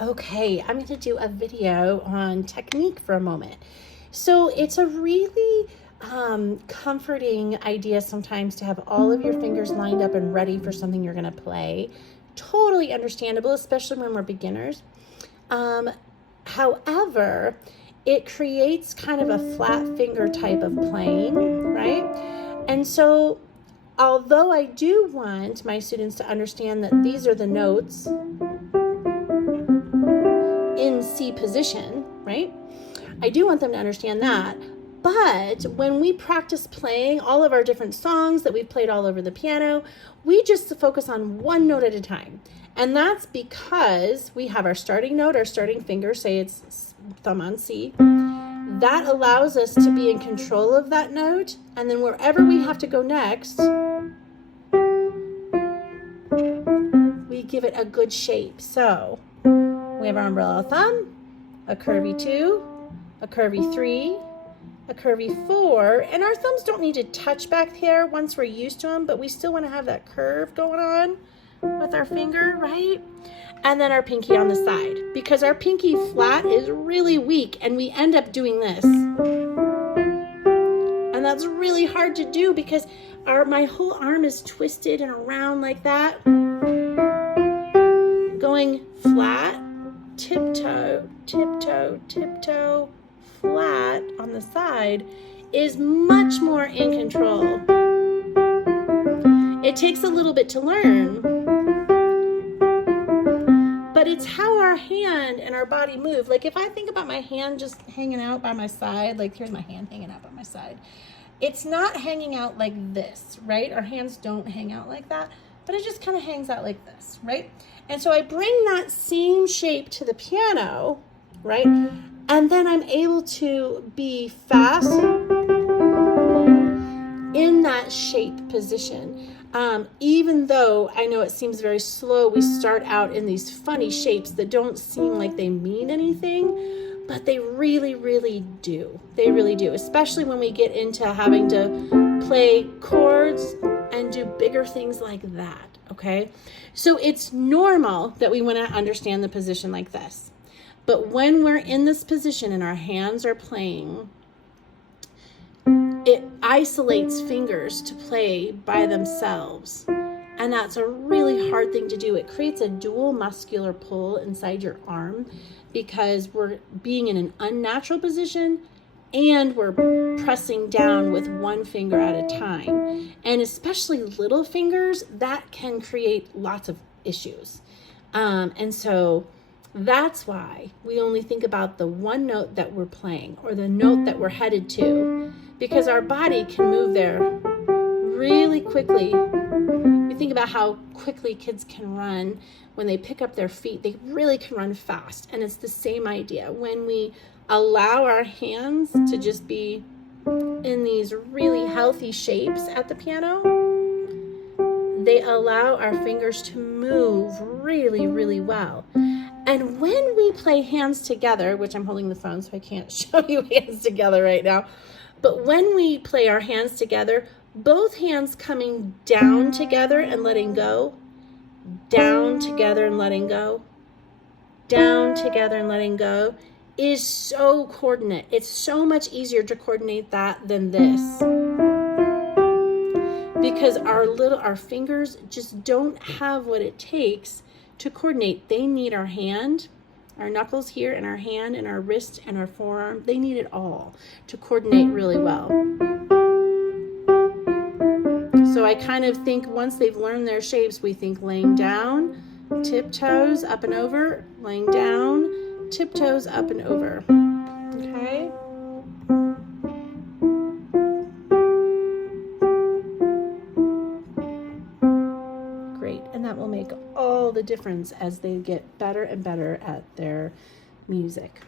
Okay, I'm going to do a video on technique for a moment. So it's a really comforting idea sometimes to have all of your fingers lined up and ready for something you're going to play. Totally understandable, especially when we're beginners. However, it creates kind of a flat finger type of playing, right? And so although I do want my students to understand that these are the notes in C position, right? I do want them to understand that. But when we practice playing all of our different songs that we've played all over the piano, we just focus on one note at a time. And that's because we have our starting note, our starting finger, say it's thumb on C. That allows us to be in control of that note. And then wherever we have to go next, we give it a good shape. So we have our umbrella thumb, a curvy 2, a curvy 3, a curvy 4, and our thumbs don't need to touch back here once we're used to them, but we still want to have that curve going on with our finger, right? And then our pinky on the side, because our pinky flat is really weak and we end up doing this. And that's really hard to do because my whole arm is twisted and around like that. Going flat, tiptoe, tiptoe, tiptoe, flat on the side is much more in control. It takes a little bit to learn, but it's how our hand and our body move. Like if I think about my hand just hanging out by my side, like here's my hand hanging out by my side. It's not hanging out like this, right? Our hands don't hang out like that, but it just kind of hangs out like this, right? And so I bring that same shape to the piano, right? And then I'm able to be fast in that shape position. Even though I know it seems very slow, we start out in these funny shapes that don't seem like they mean anything, but they really, really do. They really do, especially when we get into having to play chords and do bigger things like that, okay? So it's normal that we want to understand the position like this. But when we're in this position and our hands are playing, it isolates fingers to play by themselves. And that's a really hard thing to do. It creates a dual muscular pull inside your arm because we're being in an unnatural position and we're pressing down with one finger at a time. And especially little fingers, that can create lots of issues. And so that's why we only think about the one note that we're playing or the note that we're headed to, because our body can move there really quickly. You think about how quickly kids can run when they pick up their feet. They really can run fast. And it's the same idea. When we allow our hands to just be in these really healthy shapes at the piano, they allow our fingers to move really, really well. And when we play hands together, which I'm holding the phone so I can't show you hands together right now, but when we play our hands together, both hands coming down together and letting go, down together and letting go, down together and letting go, is so coordinate. It's so much easier to coordinate that than this. Because our fingers just don't have what it takes to coordinate. They need our hand, our knuckles here, and our hand, and our wrist, and our forearm. They need it all to coordinate really well. So I kind of think once they've learned their shapes, we think laying down, tiptoes up and over, laying down, tiptoes up and over. Okay? Great. And that will make all the difference as they get better and better at their music.